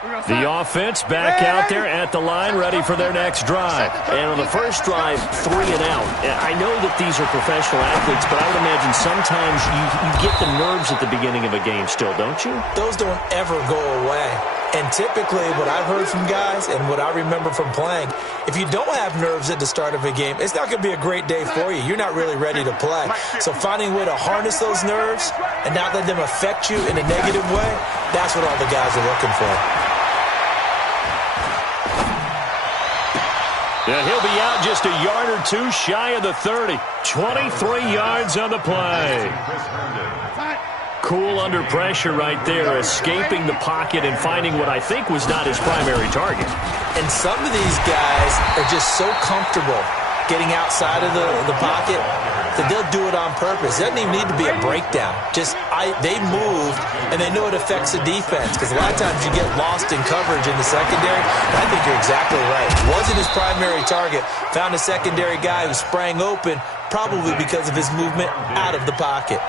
The offense back out there at the line, ready for their next drive. And on the first drive, 3 and out. I know that these are professional athletes, but I would imagine sometimes you get the nerves at the beginning of a game still, don't you? Those don't ever go away. And typically what I've heard from guys and what I remember from playing, if you don't have nerves at the start of a game, it's not going to be a great day for you. You're not really ready to play. So finding a way to harness those nerves and not let them affect you in a negative way, that's what all the guys are looking for. And he'll be out just a yard or two shy of the 30. 23 yards on the play. Cool under pressure right there, escaping the pocket and finding what I think was not his primary target. And some of these guys are just so comfortable getting outside of the pocket that they'll do it on purpose. It doesn't even need to be a breakdown. They move, and they know it affects the defense, because a lot of times you get lost in coverage in the secondary. I think you're exactly right. Wasn't his primary target. Found a secondary guy who sprang open, probably because of his movement out of the pocket.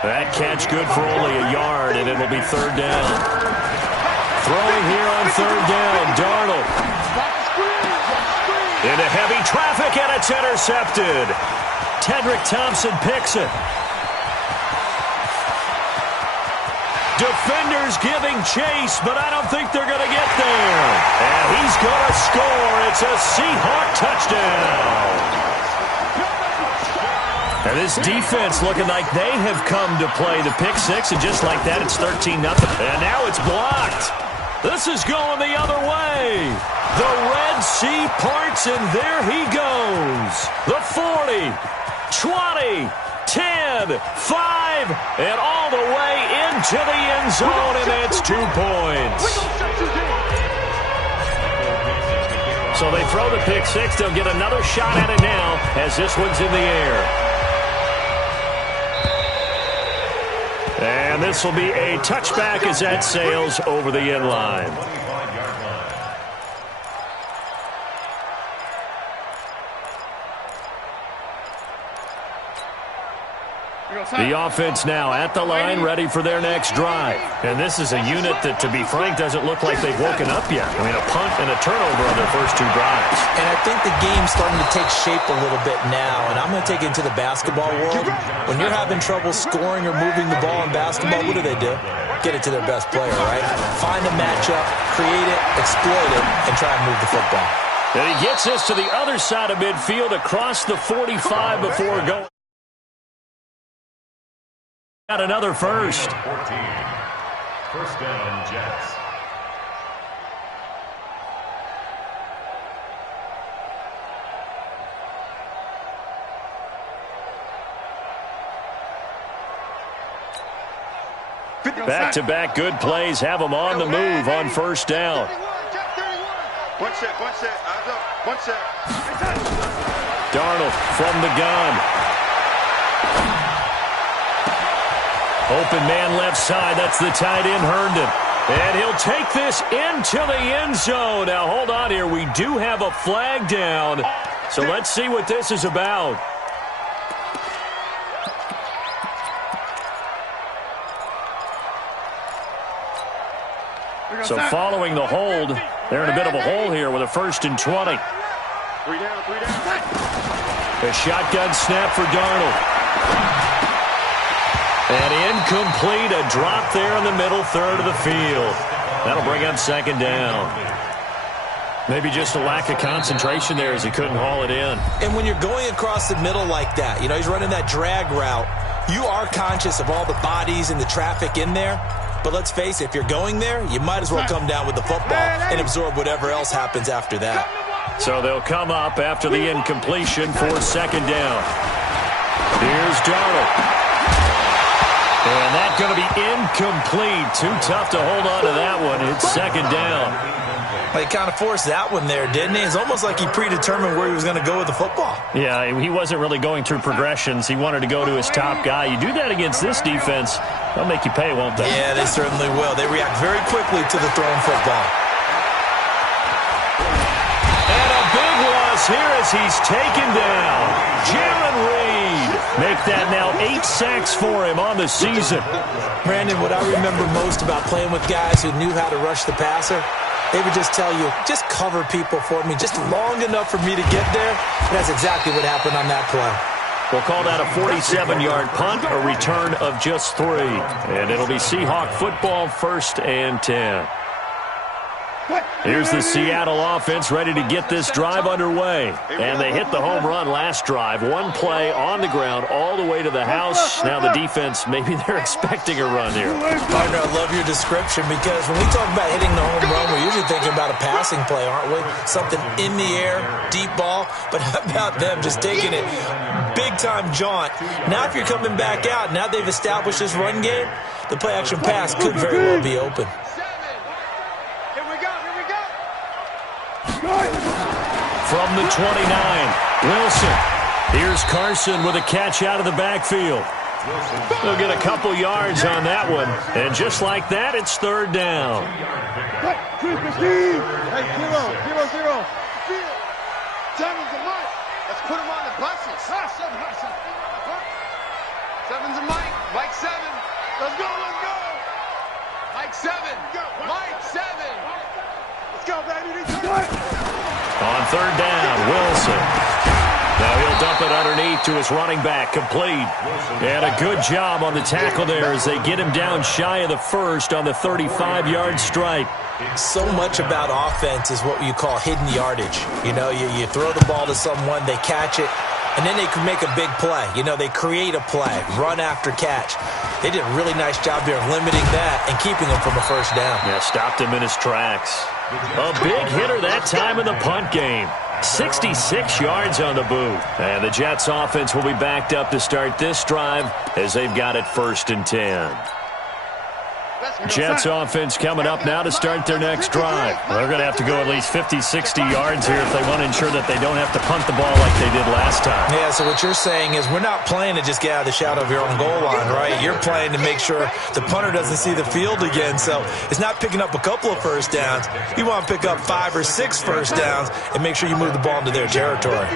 That catch good for only a yard, and it'll be 3rd down. Throwing here on 3rd down, Darnold. Into heavy traffic, and it's intercepted. Tedrick Thompson picks it. Defenders giving chase, but I don't think they're going to get there. And he's going to score. It's a Seahawk touchdown. And this defense looking like they have come to play the pick six, and just like that, it's 13-0. And now it's blocked. This is going the other way. The Red Sea parts, and there he goes. The 40, 20, 10, 5, and all the way into the end zone, and that's 2 points. So they throw the pick six. They'll get another shot at it now as this one's in the air. And this will be a touchback as that sails over the end line. The offense now at the line, ready for their next drive. And this is a unit that, to be frank, doesn't look like they've woken up yet. I mean, a punt and a turnover on their first 2 drives. And I think the game's starting to take shape a little bit now. And I'm going to take it into the basketball world. When you're having trouble scoring or moving the ball in basketball, what do? Get it to their best player, right? Find a matchup, create it, exploit it, and try and move the football. And he gets this to the other side of midfield across the 45 before going. Got another first. 14. First down, Jets. Back-to-back good plays have them on the move on first down. One set. Darnold from the gun. Open man left side. That's the tight end, Herndon. And he'll take this into the end zone. Now, hold on here. We do have a flag down. So let's see what this is about. So following the hold, they're in a bit of a hole here with a 1st and 20. 3 down. A shotgun snap for Darnold. And incomplete, a drop there in the middle third of the field. That'll bring up 2nd down. Maybe just a lack of concentration there as he couldn't haul it in. And when you're going across the middle like that, he's running that drag route, you are conscious of all the bodies and the traffic in there. But let's face it, if you're going there, you might as well come down with the football and absorb whatever else happens after that. So they'll come up after the incompletion for 2nd down. Here's Darnold. And that's going to be incomplete. Too tough to hold on to that one. It's 2nd down. Well, he kind of forced that one there, didn't he? It's almost like he predetermined where he was going to go with the football. Yeah, he wasn't really going through progressions. He wanted to go to his top guy. You do that against this defense, they'll make you pay, won't they? Yeah, they certainly will. They react very quickly to the thrown football. And a big loss here as he's taken down. Jaron Reed Make that now 8 sacks for him on the season. Brandon, what I remember most about playing with guys who knew how to rush the passer, they would just tell you, just cover people for me, just long enough for me to get there. And that's exactly what happened on that play. We'll call that a 47-yard punt, a return of just 3. And it'll be Seahawk football, 1st and 10. Here's the Seattle offense ready to get this drive underway. And they hit the home run last drive. One play on the ground all the way to the house. Now the defense, maybe they're expecting a run here. Partner, I love your description because when we talk about hitting the home run, we're usually thinking about a passing play, aren't we? Something in the air, deep ball. But how about them just taking it big-time jaunt? Now if you're coming back out, now they've established this run game, the play-action pass could very well be open. From the 29, Wilson. Here's Carson with a catch out of the backfield. They'll get a couple yards on that one. And just like that, it's 3rd down. Hey, 0-0. Seven's a Mike. Let's put him on the buses. Seven's a Mike. Mike 7. Let's go. Mike 7. Mike 7. Let's go, baby. On 3rd down, Wilson. Now he'll dump it underneath to his running back, complete. And a good job on the tackle there as they get him down shy of the first on the 35-yard stripe. So much about offense is what you call hidden yardage. You know, you throw the ball to someone, they catch it, and then they can make a big play. You know, they create a play, run after catch. They did a really nice job here of limiting that and keeping him from a first down. Yeah, stopped him in his tracks. A big hitter that time in the punt game. 66 yards on the boot. And the Jets offense will be backed up to start this drive as they've got it 1st and 10. Jets offense coming up now to start their next drive. They're going to have to go at least 50, 60 yards here if they want to ensure that they don't have to punt the ball like they did last time. Yeah, so what you're saying is we're not playing to just get out of the shadow of your own goal line, right? You're playing to make sure the punter doesn't see the field again. So it's not picking up a couple of first downs. You want to pick up 5 or 6 first downs and make sure you move the ball into their territory.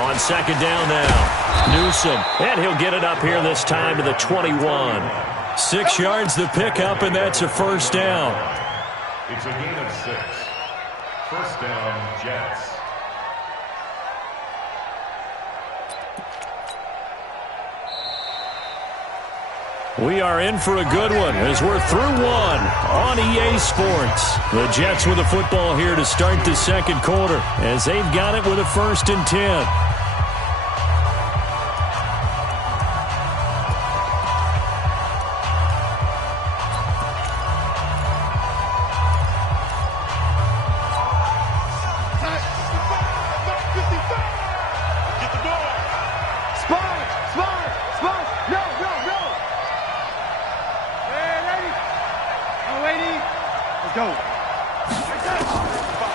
On 2nd down now. Newsom, and he'll get it up here this time to the 21. 6 yards the pickup, and that's a first down. It's a gain of 6. First down, Jets. We are in for a good one as we're through one on EA Sports. The Jets with the football here to start the 2nd quarter as they've got it with a 1st and 10.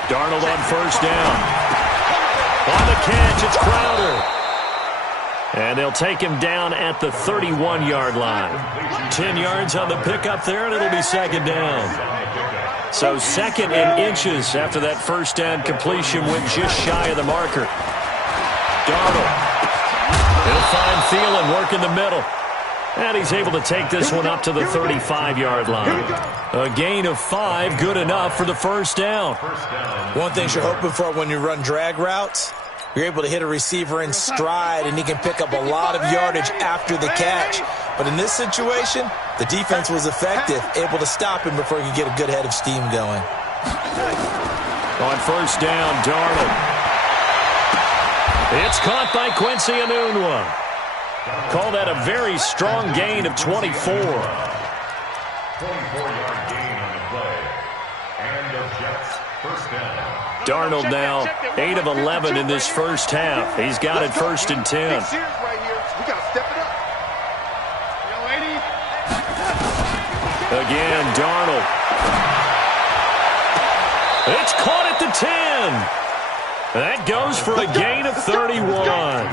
Darnold on 1st down. On the catch, it's Crowder. And they'll take him down at the 31-yard line. 10 yards on the pickup there, and it'll be 2nd down. So 2nd and inches after that first down completion went just shy of the marker. Darnold. He'll find Thielen working the middle. And he's able to take this one up to the 35-yard line. A gain of 5, good enough for the first down. One thing you're hoping for when you run drag routes, you're able to hit a receiver in stride, and he can pick up a lot of yardage after the catch. But in this situation, the defense was effective, able to stop him before he could get a good head of steam going. On 1st down, Darnold. It's caught by Quincy Enunwa. Call that a very strong gain of 24. 24-yard gain on the play. And the Jets first down. Darnold now 8 of 11 in this first half. He's got it 1st and 10. We got to step it up. Again, Darnold. It's caught at the 10. That goes for a gain of 31.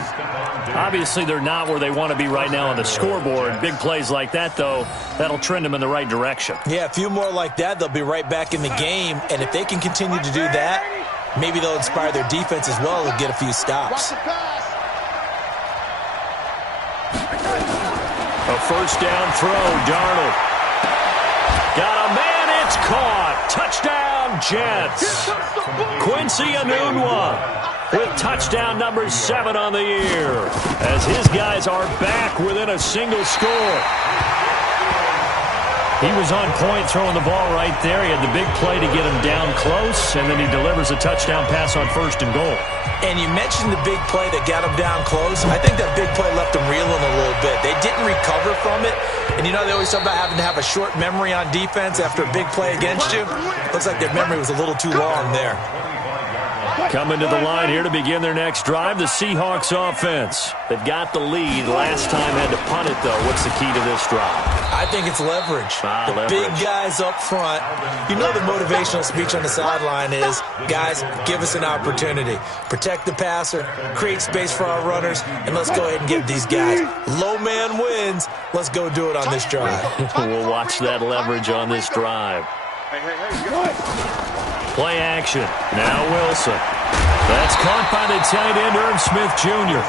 Obviously, they're not where they want to be right now on the scoreboard. Big plays like that, though, that'll trend them in the right direction. Yeah, a few more like that, they'll be right back in the game. And if they can continue to do that, Maybe they'll inspire their defense as well and get a few stops. A first down throw, Darnold. Got a man, it's caught. Touchdown, Jets. Quincy Enunwa with touchdown number 7 on the year, as his guys are back within a single score. He was on point throwing the ball right there. He had the big play to get him down close, and then he delivers a touchdown pass on 1st and goal. And you mentioned the big play that got him down close. I think that big play left him reeling a little bit. They didn't recover from it. And you know they always talk about having to have a short memory on defense after a big play against you. Looks like their memory was a little too long there. Coming to the line here to begin their next drive, the Seahawks offense. They've got the lead. Last time had to punt it, though. What's the key to this drive? I think it's leverage. Leverage. Big guys up front. You know the motivational speech on the sideline is, guys, give us an opportunity. Protect the passer, create space for our runners, and let's go ahead and give these guys. Low man wins. Let's go do it on this drive. We'll watch that leverage on this drive. Play action. Now Wilson. That's caught by the tight end, Irv Smith Jr.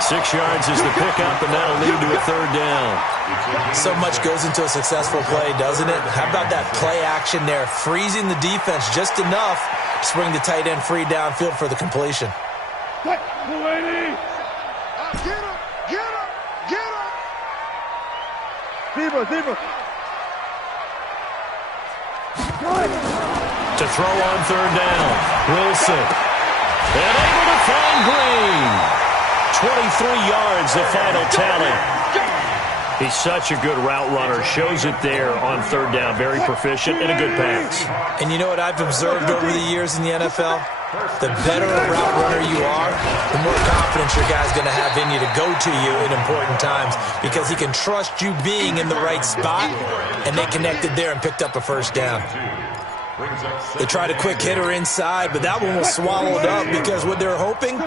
6 yards is the pickup, and that'll lead to a 3rd down. So much goes into a successful play, doesn't it? How about that play action there? Freezing the defense just enough to bring the tight end free downfield for the completion. Get him! Get him! Get him! Zebra! To throw on 3rd down. Wilson. And able to find Green. 23 yards, the final tally. He's such a good route runner. Shows it there on 3rd down. Very proficient and a good pass. And you know what I've observed over the years in the NFL? The better a route runner you are, the more confidence your guy's going to have in you to go to you in important times, because he can trust you being in the right spot, and they connected there and picked up a 1st down. They tried a quick hitter inside, but that one was swallowed up because what they're hoping,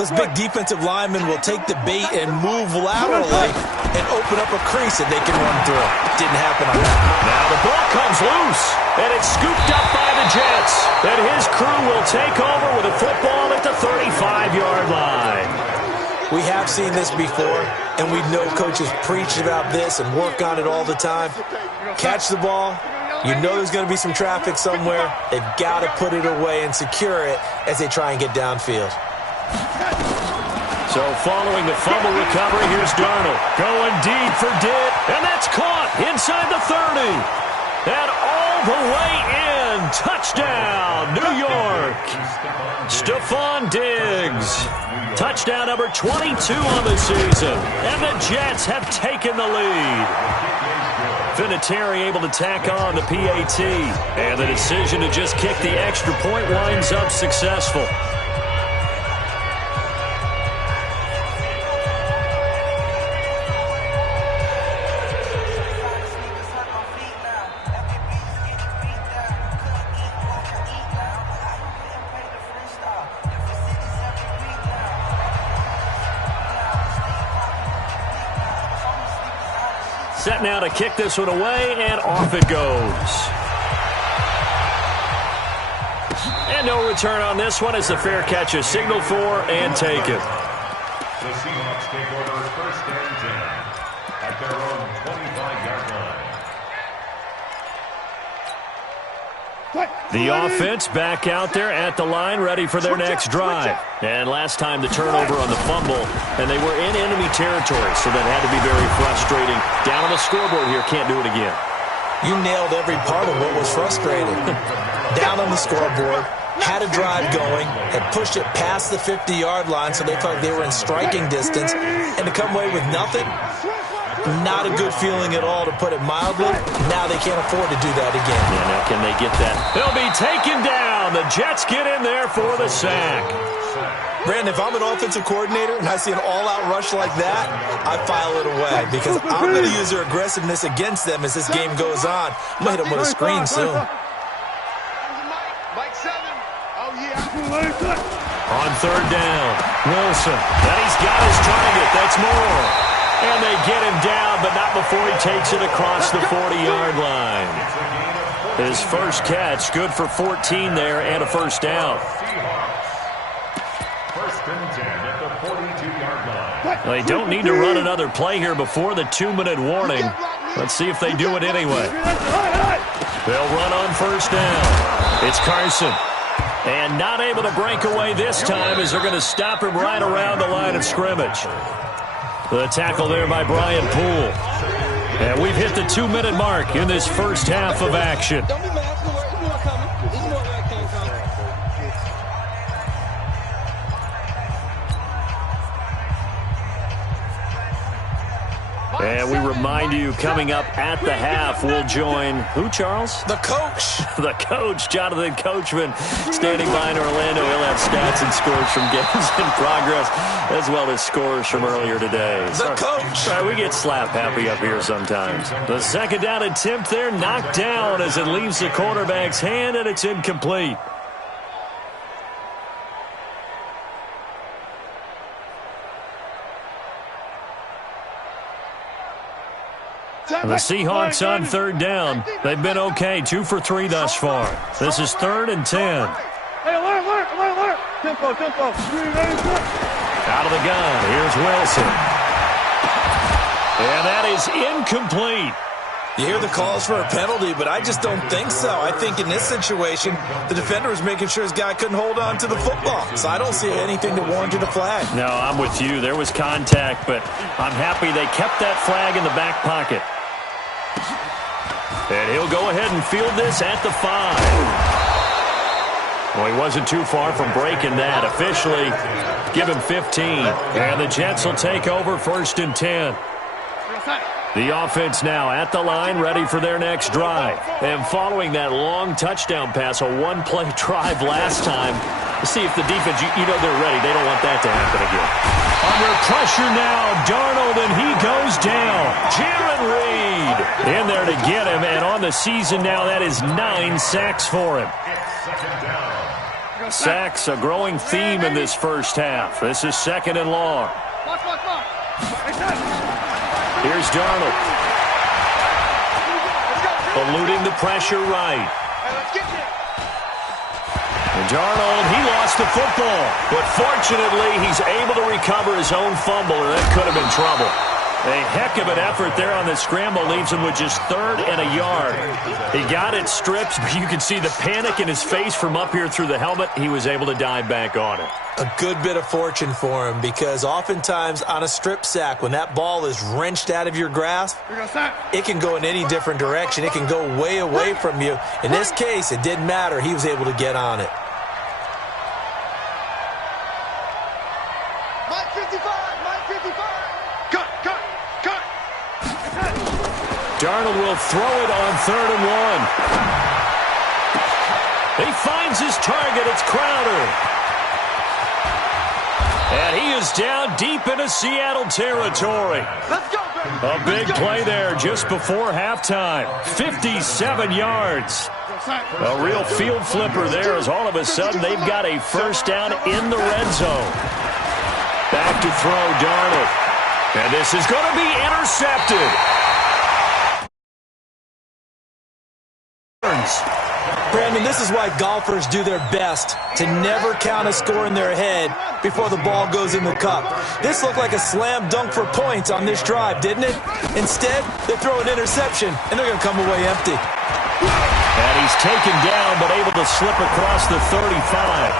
those big defensive linemen will take the bait and move laterally and open up a crease that they can run through. Didn't happen on that. Now the ball comes loose, and it's scooped up by the Jets. And his crew will take over with a football at the 35-yard line. We have seen this before, and we know coaches preach about this and work on it all the time. Catch the ball. You know there's going to be some traffic somewhere. They've got to put it away and secure it as they try and get downfield. So following the fumble recovery, here's Darnold. Going deep for Ditt, and that's caught inside the 30. And all the way in. Touchdown, New York. Stephon Diggs. Touchdown number 22 on the season. And the Jets have taken the lead. Vinatieri able to tack on the PAT. And the decision to just kick the extra point winds up successful. Set now to kick this one away, and off it goes. And no return on this one as the fair catch is signaled for and taken. The Seahawks take over 1st and 10 at their own 25-yard line. The offense back out there at the line, ready for their next drive. And last time the turnover on the fumble, and they were in enemy territory, so that had to be very frustrating. Down on the scoreboard here, can't do it again. You nailed every part of what was frustrating. Down on the scoreboard, had a drive going, had pushed it past the 50-yard line, so they felt like they were in striking distance, and to come away with nothing, not a good feeling at all, to put it mildly. Now they can't afford to do that again. Yeah, now can they get that? They'll be taken down. The Jets get in there for the sack. Brandon, if I'm an offensive coordinator and I see an all-out rush like that, I file it away because I'm going to use their aggressiveness against them as this game goes on. I'm going to hit them with a screen soon. Mike 7. Oh, yeah. On 3rd down, Wilson. And he's got his target. That's more. And they get him down, but not before he takes it across the 40-yard line. His first catch, good for 14 there and a first down. First and 10 at the 42-yard line. They don't need to run another play here before the 2-minute warning. Let's see if they do it anyway. They'll run on first down. It's Carson. And not able to break away this time as they're going to stop him right around the line of scrimmage. The tackle there by Brian Poole. And we've hit the 2-minute mark in this first half of action. Don't be mad. There's more coming. There's more that came coming. And we remind you, coming up at the half, we'll join who, Charles? The coach. The coach, Jonathan Coachman, standing by in Orlando. He'll have stats and scores from games in progress, as well as scores from earlier today. The coach. We get slap happy up here sometimes. The second down attempt there, knocked down as it leaves the quarterback's hand, and it's incomplete. The Seahawks on third down. They've been okay, 2 for 3 thus far. This is 3rd and 10. Hey, alert. Tempo. Out of the gun, here's Wilson. And that is incomplete. You hear the calls for a penalty, but I just don't think so. I think in this situation, the defender was making sure his guy couldn't hold on to the football. So I don't see anything to warrant a flag. No, I'm with you. There was contact, but I'm happy they kept that flag in the back pocket. And he'll go ahead and field this at the 5. Well, he wasn't too far from breaking that. Officially, give him 15. And the Jets will take over 1st and 10. The offense now at the line, ready for their next drive. And following that long touchdown pass, a one-play drive last time, see if the defense, you know they're ready. They don't want that to happen again. Under pressure now, Darnold, and he goes down. Jaron Reed in there to get him, and on the season now, that is 9 sacks for him. Sacks, a growing theme in this first half. This is 2nd and long. Here's Darnold. Eluding the pressure right. And Darnold, he lost the football. But fortunately, he's able to recover his own fumble, or that could have been trouble. A heck of an effort there on the scramble leaves him with just 3rd and a yard. He got it stripped, but you can see the panic in his face from up here through the helmet. He was able to dive back on it. A good bit of fortune for him, because oftentimes on a strip sack, when that ball is wrenched out of your grasp, it can go in any different direction. It can go way away from you. In this case, it didn't matter. He was able to get on it. Mike 55. Cut. Darnold will throw it on 3rd and 1. He finds his target. It's Crowder. And he is down deep into Seattle territory. Let's go, baby. A big play there just before halftime. 57 yards. A real field flipper there, as all of a sudden they've got a first down in the red zone. Back to throw, Darnold. And this is going to be intercepted. Brandon, this is why golfers do their best to never count a score in their head before the ball goes in the cup. This looked like a slam dunk for points on this drive, didn't it? Instead, they throw an interception, and they're going to come away empty. And he's taken down, but able to slip across the 35.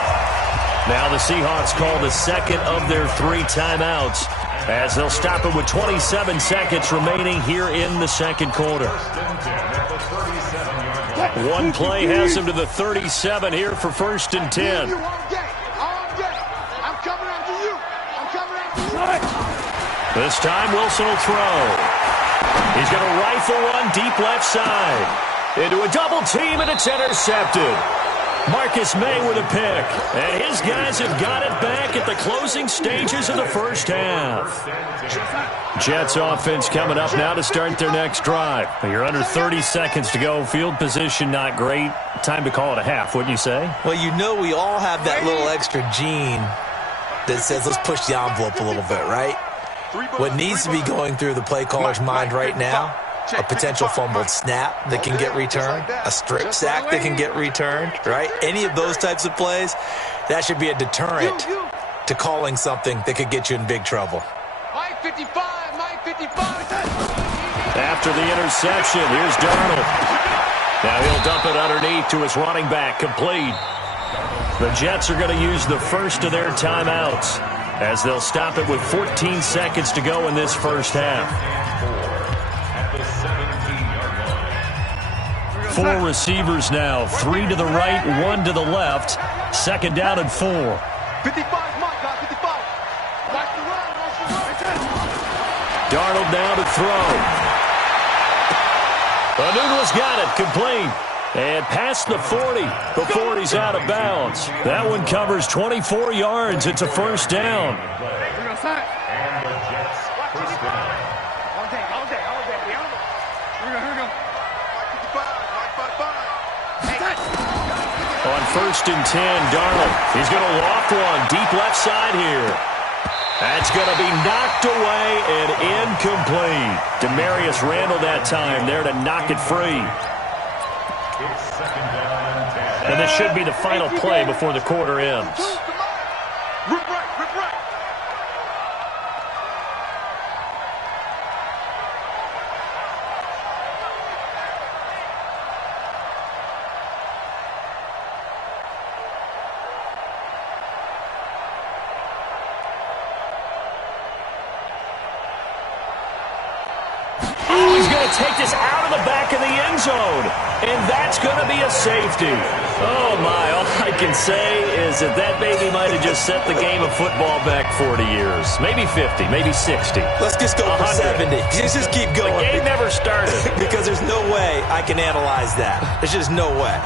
Now the Seahawks call the second of their 3 timeouts, as they'll stop it with 27 seconds remaining here in the second quarter. One play has him to the 37 here for 1st and 10. I'm coming after you. This time Wilson will throw. He's going to rifle one deep left side. Into a double team, and it's intercepted. Marcus May with a pick. And his guys have got it back at the closing stages of the first half. Jets offense coming up now to start their next drive. You're under 30 seconds to go. Field position not great. Time to call it a half, wouldn't you say? Well, you know we all have that little extra gene that says let's push the envelope a little bit, right? What needs to be going through the play caller's mind right now a potential fumbled snap that can get returned, a strip sack that can get returned, right? Any of those types of plays, that should be a deterrent to calling something that could get you in big trouble. Mike 55, Mike 55. After the interception, here's Darnold. Now he'll dump it underneath to his running back, complete. The Jets are going to use the first of their timeouts as they'll stop it with 14 seconds to go in this first half. At the 17-yard line. 4 receivers now, 3 to the right, 1 to the left. Second down and 4. 55, Mike, 55. Watch the run, watch the run. Darnold now to throw. Anunwa's got it, complete. And past the 40 before he's out of bounds. That one covers 24 yards. It's a first down. And the Jets first down. All day. Here we go. Mike 55. On first and 10, Darnold. He's going to loft one deep left side here. That's going to be knocked away and incomplete. Demarius Randall that time there to knock it free. It's second down and 10. And this should be the final play before the quarter ends. Rip right. Oh, he's going to take this out of the back of the end zone. And that's going to be a safety. Oh, my. All I can say is that baby might have just set the game of football back 40 years. Maybe 50, maybe 60. Let's just go for 100. 70. Just keep going. The game never started. Because there's no way I can analyze that. There's just no way.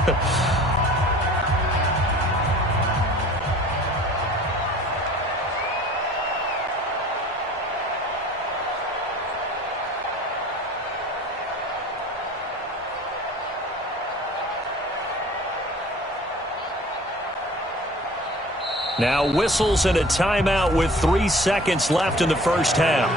Now whistles and a timeout with 3 seconds left in the first half.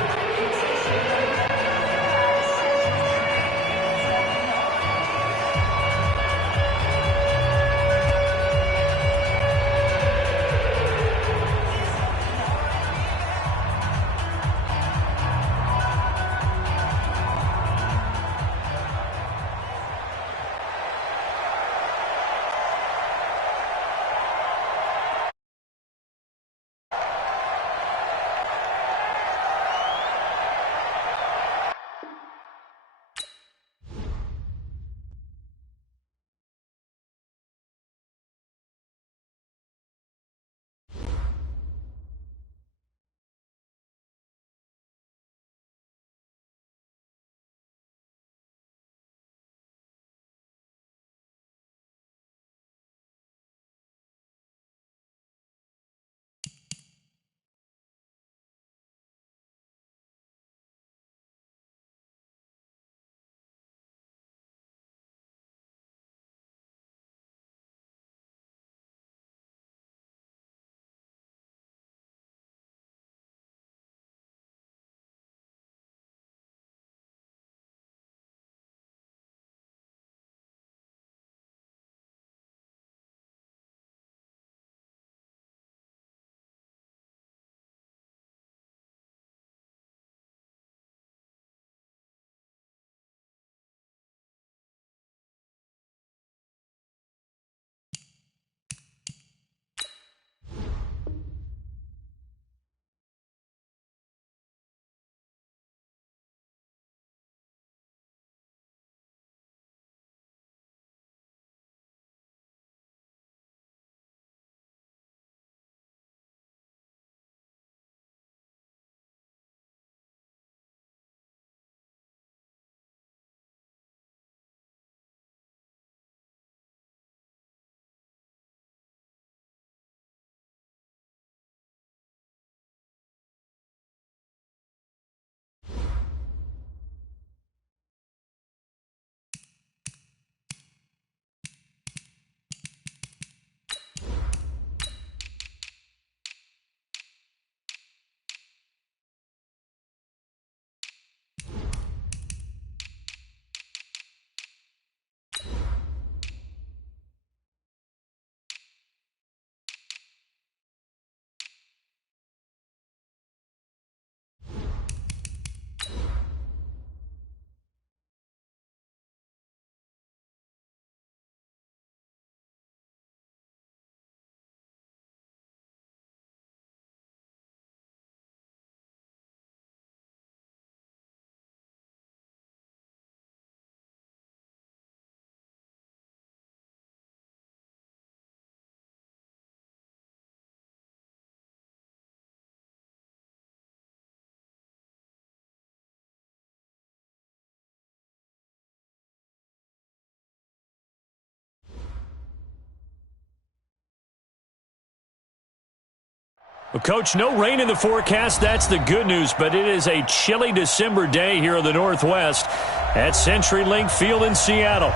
Well, Coach, no rain in the forecast. That's the good news, but it is a chilly December day here in the Northwest at CenturyLink Field in Seattle.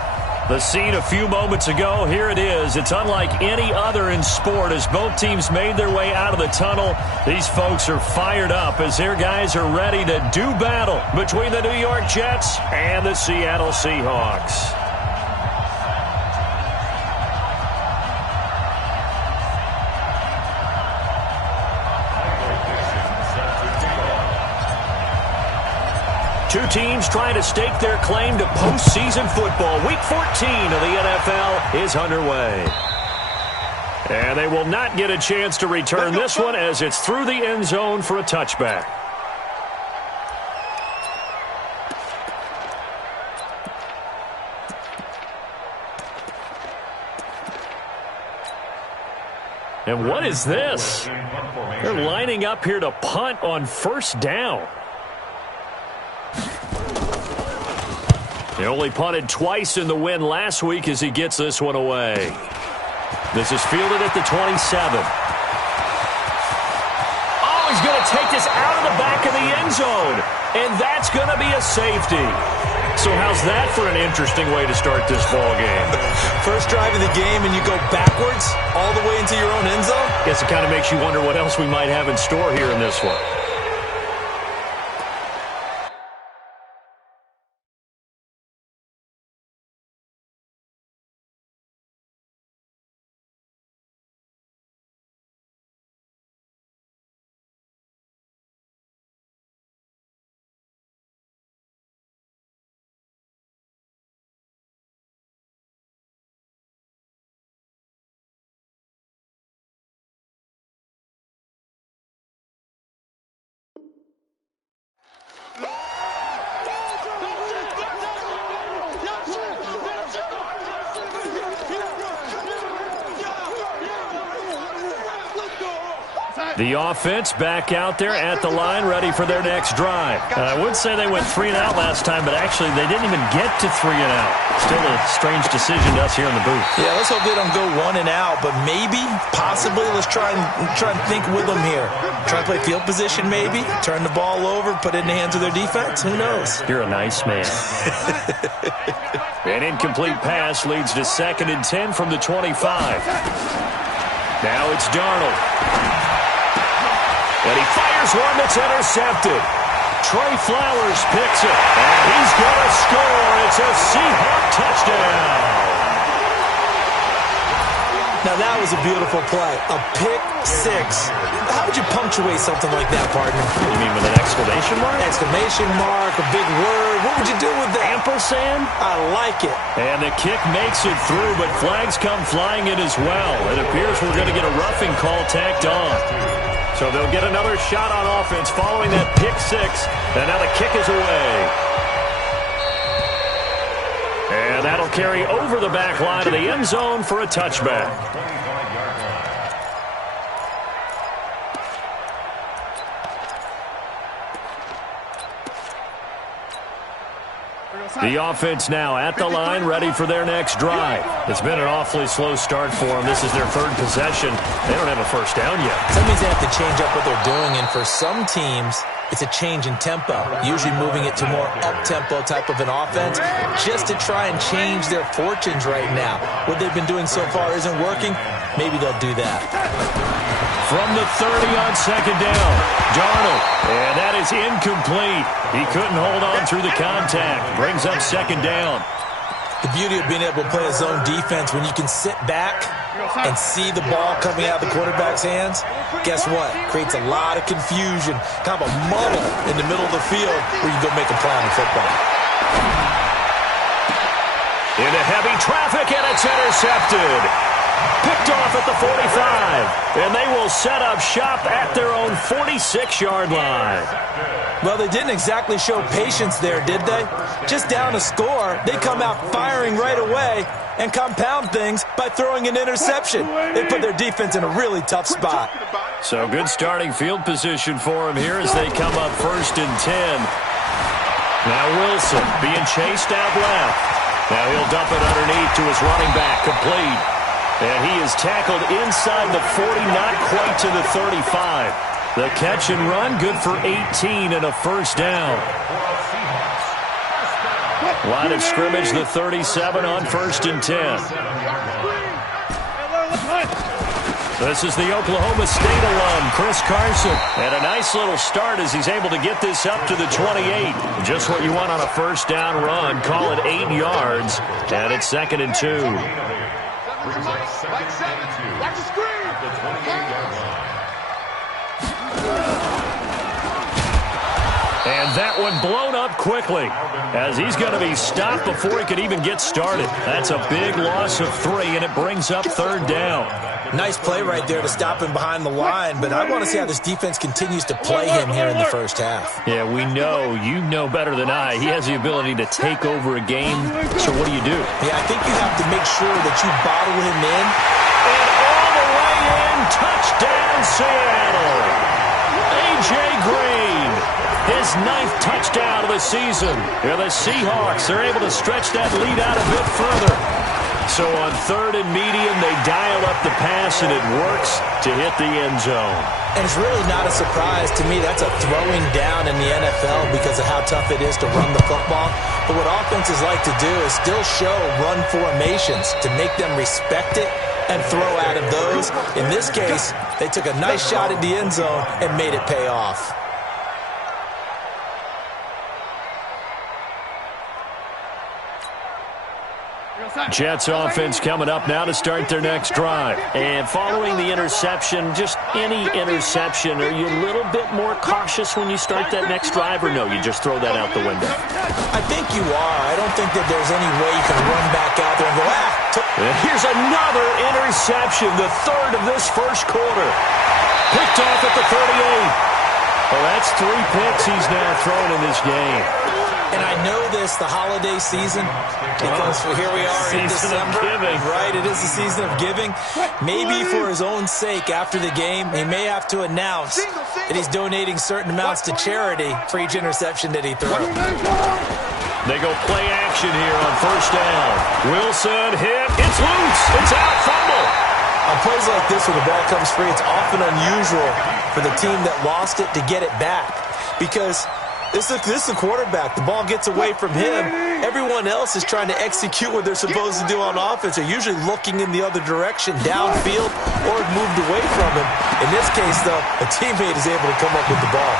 The scene a few moments ago, here it is. It's unlike any other in sport as both teams made their way out of the tunnel. These folks are fired up as their guys are ready to do battle between the New York Jets and the Seattle Seahawks. Two teams trying to stake their claim to postseason football. Week 14 of the NFL is underway. And they will not get a chance to return this one as it's through the end zone for a touchback. And what is this? They're lining up here to punt on first down. He only punted twice in the win last week as he gets this one away. This is fielded at the 27. Oh, he's going to take this out of the back of the end zone. And that's going to be a safety. So how's that for an interesting way to start this ball game? First drive of the game and you go backwards all the way into your own end zone? Guess it kind of makes you wonder what else we might have in store here in this one. The offense back out there at the line, ready for their next drive. And I would say they went 3 and out last time, but actually they didn't even get to 3 and out. Still a strange decision to us here in the booth. Yeah, let's hope they don't go 1 and out, but maybe, possibly, let's try and think with them here. Try to play field position maybe, turn the ball over, put it in the hands of their defense. Who knows? You're a nice man. An incomplete pass leads to 2nd and 10 from the 25. Now it's Darnold. And he fires one that's intercepted. Trey Flowers picks it. And he's going to score. It's a Seahawk touchdown. Now that was a beautiful play. A pick 6. How would you punctuate something like that, partner? You mean with an exclamation mark? Exclamation mark, a big word. What would you do with that? Ampersand? I like it. And the kick makes it through, but flags come flying in as well. It appears we're going to get a roughing call tacked on. So they'll get another shot on offense following that pick 6. And now the kick is away. And that'll carry over the back line of the end zone for a touchback. The offense now at the line, ready for their next drive. It's been an awfully slow start for them. This is their 3rd possession. They don't have a first down yet. That means they have to change up what they're doing, and for some teams, it's a change in tempo, usually moving it to more up-tempo type of an offense just to try and change their fortunes right now. What they've been doing so far isn't working. Maybe they'll do that. From the 30 on 2nd down, Darnold, and that is incomplete. He couldn't hold on through the contact. Brings up 2nd down. The beauty of being able to play a zone defense when you can sit back and see the ball coming out of the quarterback's hands, guess what? Creates a lot of confusion, kind of a muddle in the middle of the field where you go make a play on the football. Into heavy traffic, and it's intercepted. Picked off at the 45, and they will set up shop at their own 46-yard line. Well, they didn't exactly show patience there, did they? Just down a score, they come out firing right away and compound things by throwing an interception. They put their defense in a really tough spot. So good starting field position for them here as they come up 1st and 10. Now Wilson being chased out left. Now he'll dump it underneath to his running back, complete. And he is tackled inside the 40, not quite to the 35. The catch and run, good for 18 and a first down. Line of scrimmage, the 37 on 1st and 10. This is the Oklahoma State alum, Chris Carson. And a nice little start as he's able to get this up to the 28. Just what you want on a first down run. Call it 8 yards. And it's 2nd and 2. And that one blown up quickly as he's going to be stopped before he could even get started. That's a big loss of 3, and it brings up 3rd down. Nice play right there to stop him behind the line, but I want to see how this defense continues to play him here in the first half. Yeah, we know. You know better than I. He has the ability to take over a game. So what do you do? Yeah, I think you have to make sure that you bottle him in. And all the way in, touchdown Seattle. A.J. Green, his 9th touchdown of the season. Yeah, the Seahawks are able to stretch that lead out a bit further. So on 3rd and medium, they dial up the pass, and it works to hit the end zone. And it's really not a surprise to me. That's a throwing down in the NFL because of how tough it is to run the football. But what offenses like to do is still show run formations to make them respect it and throw out of those. In this case, they took a nice shot at the end zone and made it pay off. Jets offense coming up now to start their next drive. And following the interception, just any interception, are you a little bit more cautious when you start that next drive, or no, you just throw that out the window? I think you are. I don't think that there's any way you can run back out there and go, And here's another interception, the 3rd of this first quarter. Picked off at the 38. Well, that's 3 picks he's now thrown in this game. And I know this, the holiday season, because here we are in December, right? It is the season of giving. Maybe for his own sake, after the game, he may have to announce that he's donating certain amounts to charity for each interception that he throws. They go play action here on 1st down. Wilson hit. It's loose. It's out. Fumble. On plays like this where the ball comes free, it's often unusual for the team that lost it to get it back because this is the quarterback. The ball gets away from him. Everyone else is trying to execute what they're supposed to do on offense. They're usually looking in the other direction, downfield, or moved away from him. In this case, though, a teammate is able to come up with the ball.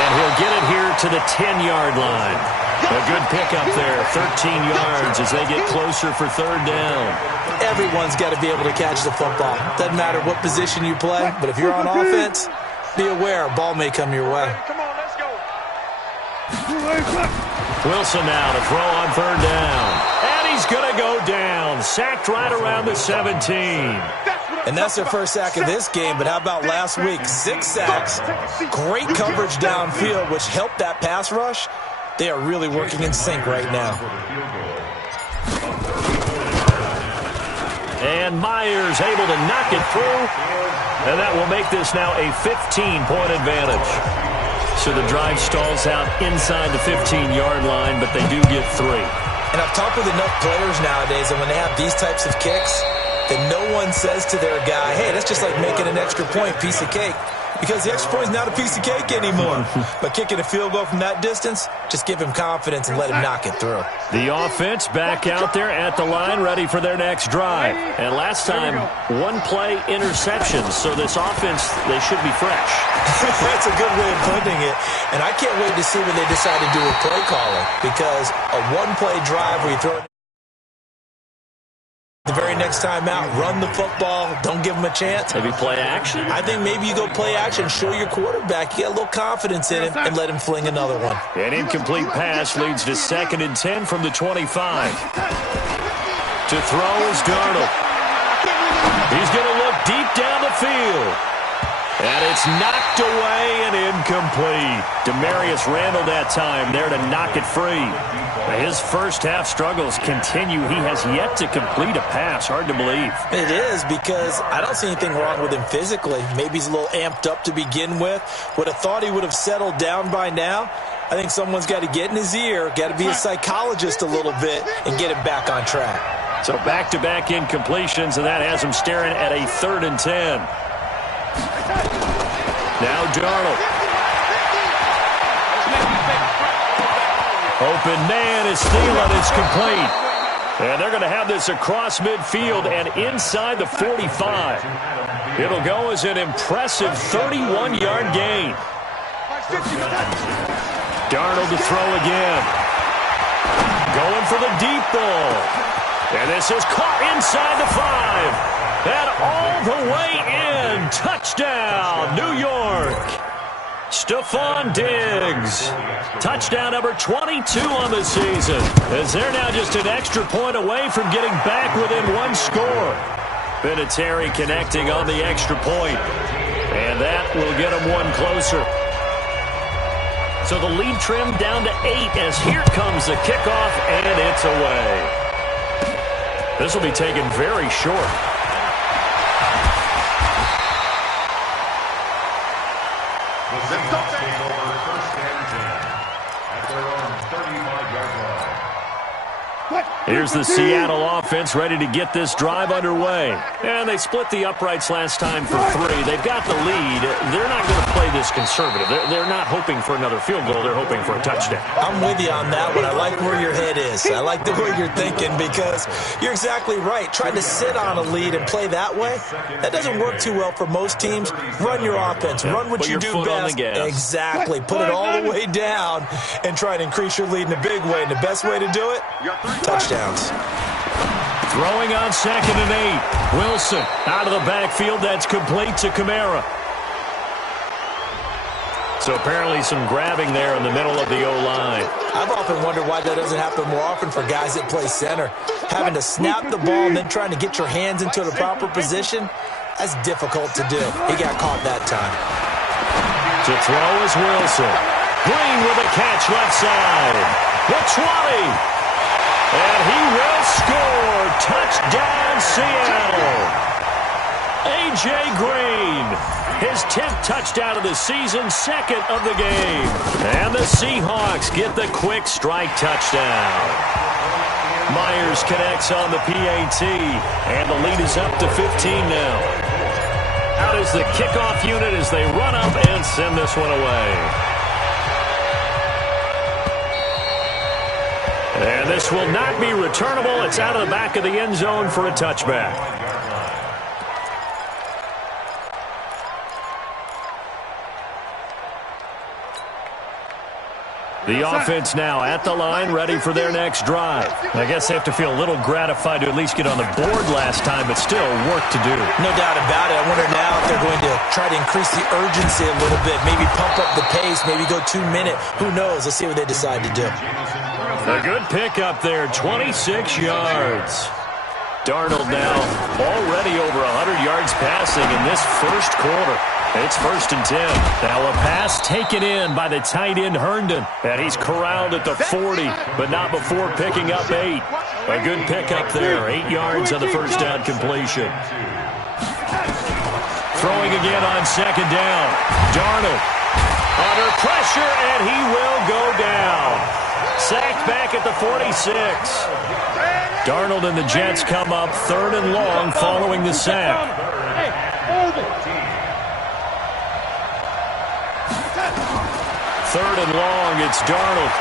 And he'll get it here to the 10-yard line. A good pickup there, 13 yards as they get closer for 3rd down. Everyone's got to be able to catch the football. Doesn't matter what position you play, but if you're on offense, be aware a ball may come your way. Wilson now to throw on 3rd down. And he's going to go down. Sacked right around the 17. And that's their first sack of this game, but how about last week? 6 sacks, great coverage downfield, which helped that pass rush. They are really working in sync right now. And Myers able to knock it through. And that will make this now a 15-point advantage. So the drive stalls out inside the 15-yard line, but they do get 3. And I've talked with enough players nowadays, and when they have these types of kicks, that no one says to their guy, hey, that's just like making an extra point, piece of cake. Because the extra point is not a piece of cake anymore. But kicking a field goal from that distance, just give him confidence and let him knock it through. The offense back out there at the line, ready for their next drive. And last time, 1-play interceptions. So this offense, they should be fresh. That's a good way of putting it. And I can't wait to see when they decide to do a play calling. Because a 1-play drive where you throw it the very next time out, run the football, don't give him a chance. Maybe play action? I think maybe you go play action, show your quarterback. You get a little confidence in him and let him fling another one. An incomplete pass leads to 2nd and 10 from the 25. To throw is Darnold. He's going to look deep down the field. And it's knocked away and incomplete. Demarius Randall that time there to knock it free. His first half struggles continue. He has yet to complete a pass. Hard to believe. It is, because I don't see anything wrong with him physically. Maybe he's a little amped up to begin with. Would have thought he would have settled down by now. I think someone's got to get in his ear, got to be a psychologist a little bit, and get him back on track. So back-to-back incompletions, and that has him staring at a 3rd and 10. Now Darnold. Open man is Thielen. It's complete. And they're going to have this across midfield and inside the 45. It'll go as an impressive 31-yard gain. Darnold to throw again. Going for the deep ball. And this is caught inside the 5. And all the way in. Touchdown, New York. Stephon Diggs. Touchdown number 22 on the season. As they're now just an extra point away from getting back within 1 score. Vinatieri connecting on the extra point. And that will get them 1 closer. So the lead trimmed down to 8 as here comes the kickoff, and it's away. This will be taken very short. The Seahawks take over 1st and 10 at their own 35-yard line. Here's the Seattle offense ready to get this drive underway. And they split the uprights last time for 3. They've got the lead. They're not going to play this conservative. They're not hoping for another field goal. They're hoping for a touchdown. I'm with you on that one. I like where your head is. I like the way you're thinking because you're exactly right. Trying to sit on a lead and play that way, that doesn't work too well for most teams. Run your offense. Run what you do best. Exactly. Put it all the way down and try to increase your lead in a big way. And the best way to do it, touchdowns. Throwing on 2nd and 8. Wilson out of the backfield. That's complete to Kamara. So apparently some grabbing there in the middle of the O-line. I've often wondered why that doesn't happen more often for guys that play center. Having to snap the ball and then trying to get your hands into the proper position, that's difficult to do. He got caught that time. To throw is Wilson. Green with a catch left side. The 20. And he will score. Touchdown, Seattle. A.J. Green, his 10th touchdown of the season, 2nd of the game. And the Seahawks get the quick strike touchdown. Myers connects on the PAT, and the lead is up to 15 now. Out is the kickoff unit as they run up and send this one away. And this will not be returnable. It's out of the back of the end zone for a touchback. The offense now at the line, ready for their next drive. I guess they have to feel a little gratified to at least get on the board last time, but still work to do. No doubt about it. I wonder now if they're going to try to increase the urgency a little bit, maybe pump up the pace, maybe go 2 minute. Who knows? Let's see what they decide to do. A good pickup there, 26 yards. Darnold now already over 100 yards passing in this first quarter. It's 1st and 10. Now a pass taken in by the tight end Herndon. And he's corralled at the 40, but not before picking up 8. A good pickup there, 8 yards on the first down completion. Throwing again on 2nd down. Darnold under pressure, and he will go down. Sacked back at the 46. Darnold and the Jets come up 3rd and long following the sack. 3rd and long, it's Darnold.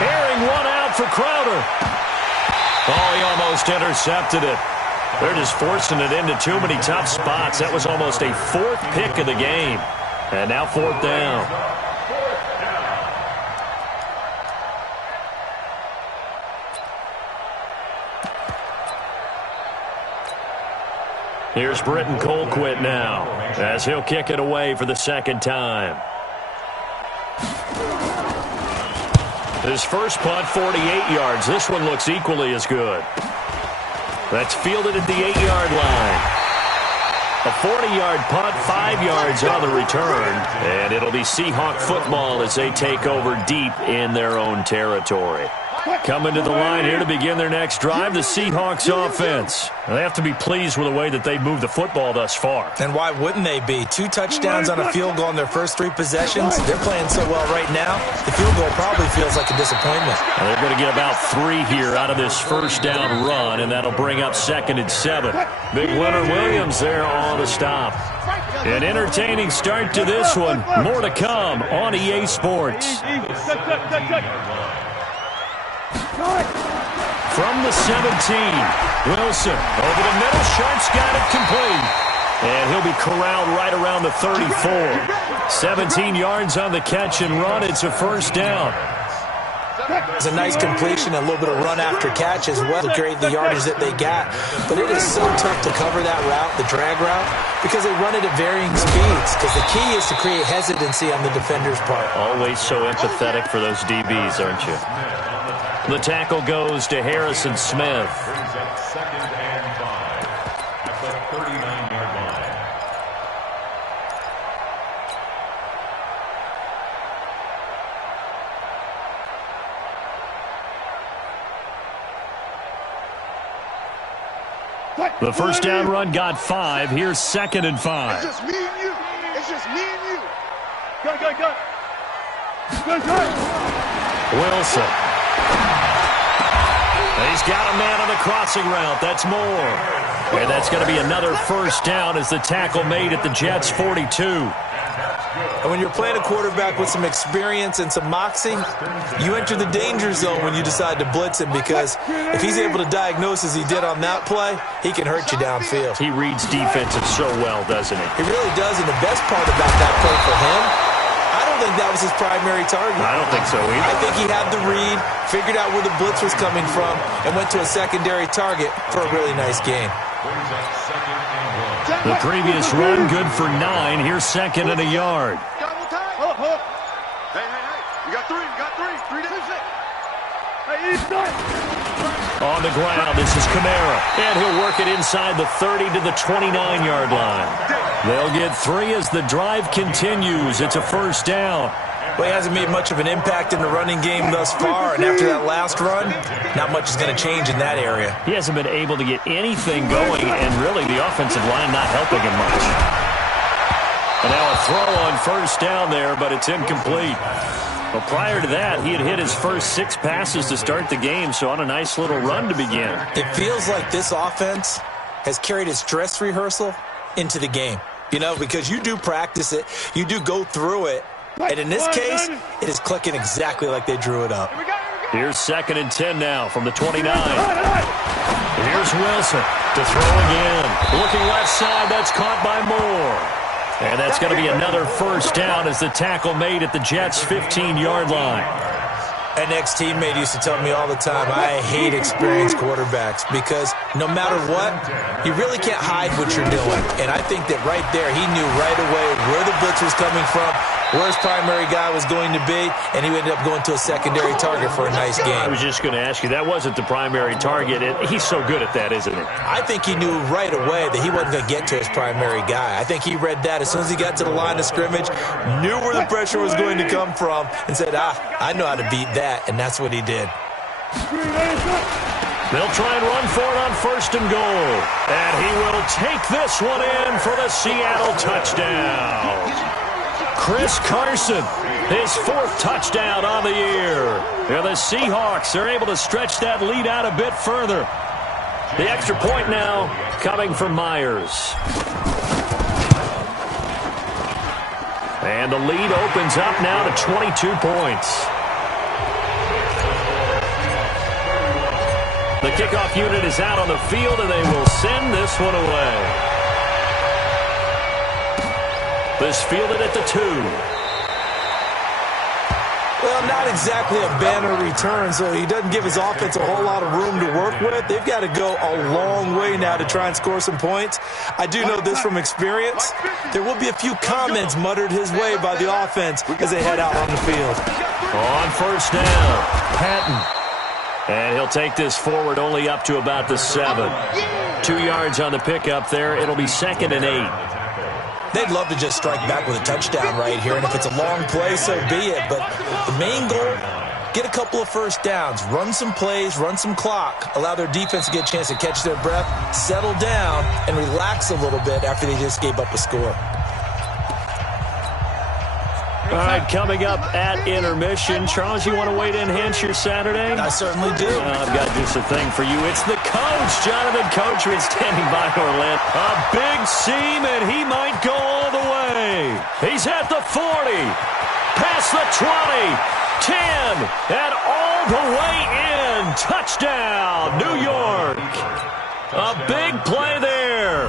Airing one out for Crowder. Oh, he almost intercepted it. They're just forcing it into too many tough spots. That was almost a 4th pick of the game. And now 4th down. Here's Britton Colquitt now, as he'll kick it away for the 2nd time. His first punt, 48 yards. This one looks equally as good. That's fielded at the 8-yard line. A 40-yard punt, 5 yards on the return. And it'll be Seahawk football as they take over deep in their own territory. Coming to the line here to begin their next drive, the Seahawks offense. They have to be pleased with the way that they've moved the football thus far. And why wouldn't they be? 2 touchdowns on a field goal in their first 3 possessions. They're playing so well right now, the field goal probably feels like a disappointment. And they're going to get about 3 here out of this first down run, and that'll bring up 2nd and 7. Big Leonard Williams there on the stop. An entertaining start to this one. More to come on EA Sports. From the 17, Wilson over the middle. Sharp's got it complete. And he'll be corralled right around the 34. 17 yards on the catch and run. It's a first down. It's a nice completion, a little bit of run after catch as well to create the yardage that they got. But it is so tough to cover that route, the drag route, because they run it at varying speeds. Because the key is to create hesitancy on the defender's part. Always so empathetic for those DBs, aren't you? The tackle goes to Harrison Smith. Brings up 2nd and 5 at the 39-yard line. The first down run got 5. Here's 2nd and 5. It's just me and you. It's just me and you. Go. Wilson. He's got a man on the crossing route. That's more. And that's going to be another first down as the tackle made at the Jets' 42. And when you're playing a quarterback with some experience and some moxie, you enter the danger zone when you decide to blitz him, because if he's able to diagnose as he did on that play, he can hurt you downfield. He reads defensive so well, doesn't he? He really does, and the best part about that play for him, I don't think that was his primary target. I don't think so either. I think he had the read, figured out where the blitz was coming from, and went to a secondary target for a really nice gain. Brings up 2nd and 1. The previous run, good for 9. Here's 2nd and a yard. Hey. You got 3. You got 3. 3 to 6. On the ground, this is Kamara. And he'll work it inside the 30 to the 29-yard line. They'll get 3 as the drive continues. It's a first down. Well, he hasn't made much of an impact in the running game thus far, and after that last run, not much is going to change in that area. He hasn't been able to get anything going, and really the offensive line not helping him much. And now a throw on first down there, but it's incomplete. Well, prior to that, he had hit his first 6 passes to start the game, so on a nice little run to begin. It feels like this offense has carried its dress rehearsal into the game. You know, because you do practice it, you do go through it, and in this case, it is clicking exactly like they drew it up. Here's 2nd and 10 now from the 29. Here's Wilson to throw again. Looking left side, that's caught by Moore. And that's going to be another first down as the tackle made at the Jets' 15-yard line. An ex-teammate used to tell me all the time, I hate experienced quarterbacks because no matter what, you really can't hide what you're doing. And I think that right there, he knew right away where the blitz was coming from, where his primary guy was going to be, and he ended up going to a secondary target for a nice game. I was just going to ask you, that wasn't the primary target. He's so good at that, isn't he? I think he knew right away that he wasn't going to get to his primary guy. I think he read that as soon as he got to the line of scrimmage, knew where the pressure was going to come from, and said, I know how to beat that, and that's what he did. They'll try and run for it on 1st and goal. And he will take this one in for the Seattle touchdown. Chris Carson, his 4th touchdown on the year. And the Seahawks are able to stretch that lead out a bit further. The extra point now coming from Myers. And the lead opens up now to 22 points. The kickoff unit is out on the field, and they will send this one away. This fielded at the 2. Well, not exactly a banner return, so he doesn't give his offense a whole lot of room to work with. They've got to go a long way now to try and score some points. I do know this from experience. There will be a few comments muttered his way by the offense as they head out on the field. On first down, Patton. And he'll take this forward only up to about the 7. 2 yards on the pickup there. It'll be 2nd and 8. They'd love to just strike back with a touchdown right here, and if it's a long play, so be it. But the main goal get a couple of first downs, run some plays, run some clock, allow their defense to get a chance to catch their breath, settle down, and relax a little bit after they just gave up a score. All right, coming up at intermission. Charles, you want to wait to enhance your Saturday? I certainly do. I've got just a thing for you. It's the coach, Jonathan Coachman, standing by Orlando. A big seam, and he might go all the way. He's at the 40, past the 20, 10, and all the way in. Touchdown, New York. A big play there.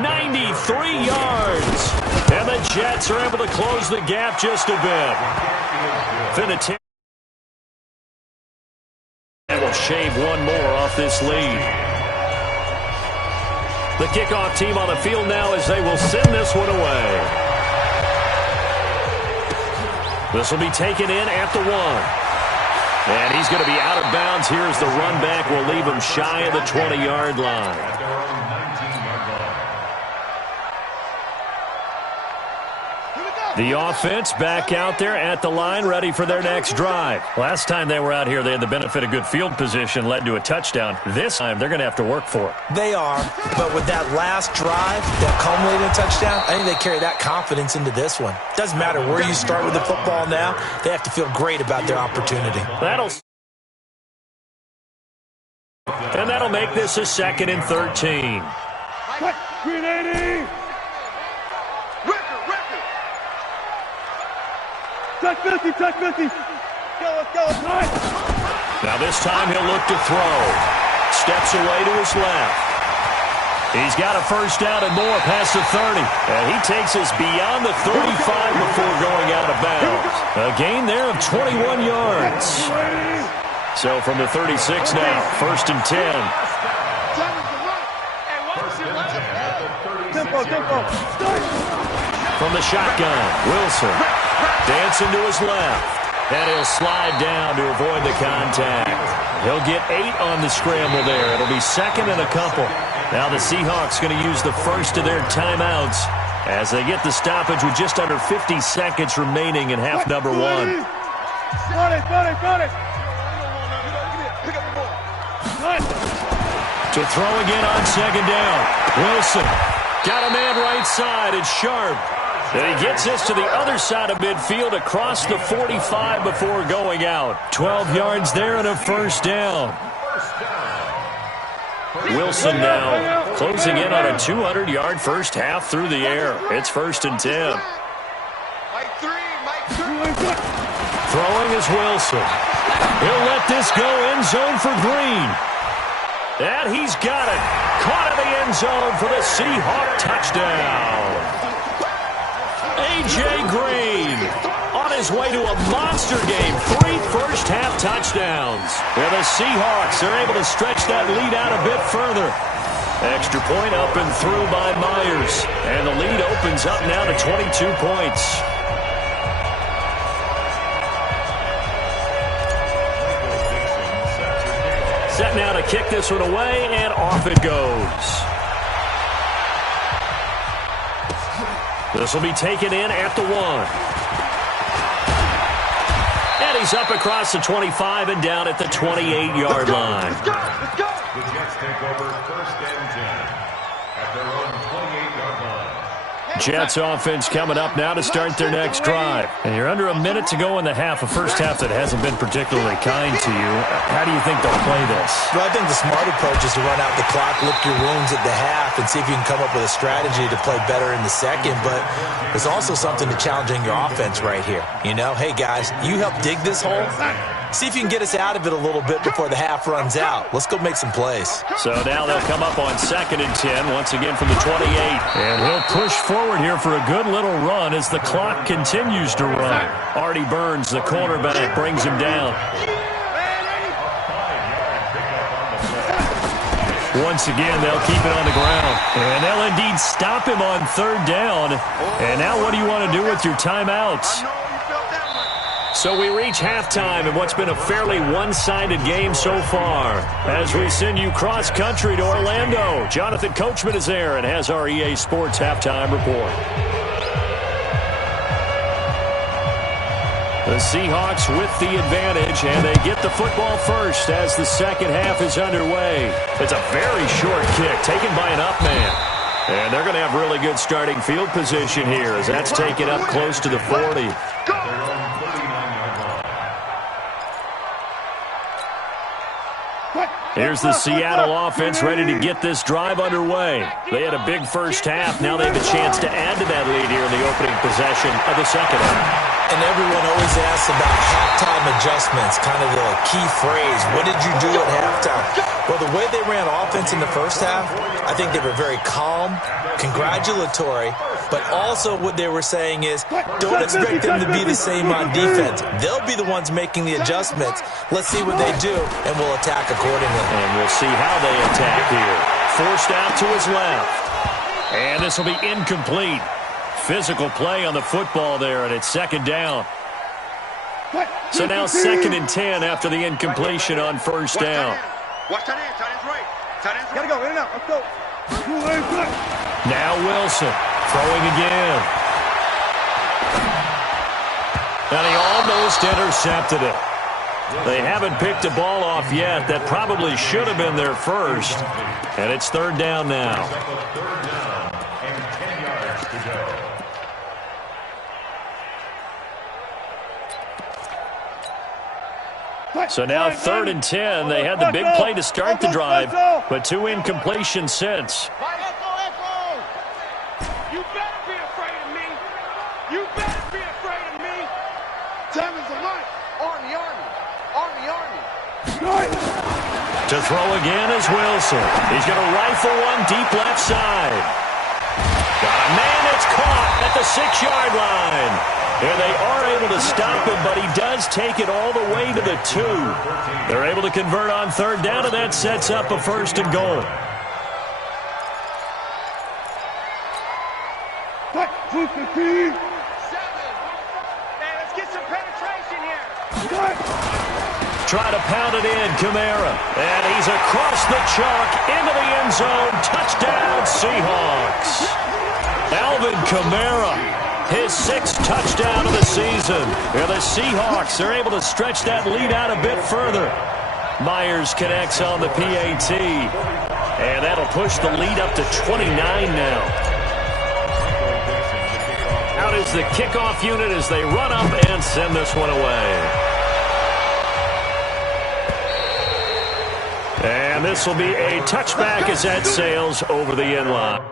93 yards. And the Jets are able to close the gap just a bit. Vinatieri will shave one more off this lead. The kickoff team on the field now as they will send this one away. This will be taken in at the 1. And he's going to be out of bounds. Here's the run back. Will leave him shy of the 20-yard line. The offense back out there at the line, ready for their next drive. Last time they were out here, they had the benefit of good field position, led to a touchdown. This time, they're going to have to work for it. They are, but with that last drive, that culminated in a touchdown, I think they carry that confidence into this one. Doesn't matter where you start with the football now, they have to feel great about their opportunity. That'll make this a 2nd and 13. Touch 50, touch 50. Let's go, let's go. Now this time he'll look to throw. Steps away to his left. He's got a first down and more past the 30. And he takes us beyond the 35 before going out of bounds. A gain there of 21 yards. So from the 36 now, 1st and 10. Tempo, tempo. From the shotgun, Wilson dancing to his left. And he'll slide down to avoid the contact. He'll get 8 on the scramble there. It'll be 2nd and a couple. Now the Seahawks going to use the first of their timeouts as they get the stoppage with just under 50 seconds remaining in half number 1. Got it, got it, got it. Pick up the ball. To throw again on 2nd down. Wilson got a man right side. It's Sharp. And he gets this to the other side of midfield across the 45 before going out. 12 yards there and a first down. Wilson now closing in on a 200-yard first half through the air. It's 1st and 10. Mike 3, Mike 3. Throwing is Wilson. He'll let this go end zone for Green. And he's got it. Caught in the end zone for the Seahawk touchdown. A.J. Green on his way to a monster game. 3 first-half touchdowns. And the Seahawks are able to stretch that lead out a bit further. Extra point up and through by Myers. And the lead opens up now to 22 points. Set now to kick this one away, and off it goes. This will be taken in at the 1. And he's up across the 25 and down at the 28-yard line. Let's go, let's go. The Jets take over 1st and 10 at their own 28-yard line. Jets offense coming up now to start their next drive. And you're under a minute to go in the half, a first half that hasn't been particularly kind to you. How do you think they'll play this? Well, I think the smart approach is to run out the clock, lick your wounds at the half, and see if you can come up with a strategy to play better in the second. But there's also something to challenging your offense right here. You know, hey, guys, you help dig this hole. See if you can get us out of it a little bit before the half runs out. Let's go make some plays. So now they'll come up on 2nd and 10, once again from the 28. And he'll push forward here for a good little run as the clock continues to run. Artie Burns, the cornerback, brings him down. Once again, they'll keep it on the ground. And they'll indeed stop him on 3rd down. And now what do you want to do with your timeouts? So we reach halftime in what's been a fairly one-sided game so far. As we send you cross-country to Orlando, Jonathan Coachman is there and has our EA Sports halftime report. The Seahawks with the advantage, and they get the football first as the second half is underway. It's a very short kick taken by an up man. And they're going to have really good starting field position here as that's taken up close to the 40. Here's the Seattle offense ready to get this drive underway. They had a big first half. Now they have a chance to add to that lead here in the opening possession of the second half. And everyone always asks about halftime adjustments, kind of the key phrase. What did you do at halftime? Well, the way they ran offense in the first half, I think they were very calm, congratulatory, but also what they were saying is don't expect them to be the same on defense. They'll be the ones making the adjustments. Let's see what they do, and we'll attack accordingly. And we'll see how they attack here. Forced out to his left. And this will be incomplete. Physical play on the football there, and it's second down. So now 2nd and 10 after the incompletion on first down. Watch tight end. Tight end's right. Tight end's right. Gotta go. In and out. Let's go. Now Wilson throwing again. And he almost intercepted it. They haven't picked a ball off yet. That probably should have been their first. And it's third down now. So now 3rd and 10. They had the big play to start the drive, but 2 incompletions since. You better be afraid of me. You better be afraid of me. Seven's a light. Army. To throw again is Wilson. He's going to rifle one deep left side. Got a man that's caught at the 6-yard line. And they are able to stop him, but he does take it all the way to the 2. They're able to convert on third down, and that sets up a 1st and goal. Hey, let's get some penetration here. Try to pound it in, Kamara. And he's across the chalk into the end zone. Touchdown, Seahawks. Alvin Kamara. His 6th touchdown of the season. And the Seahawks are able to stretch that lead out a bit further. Myers connects on the PAT. And that'll push the lead up to 29 now. Out is the kickoff unit as they run up and send this one away. And this will be a touchback as that sails over the end line.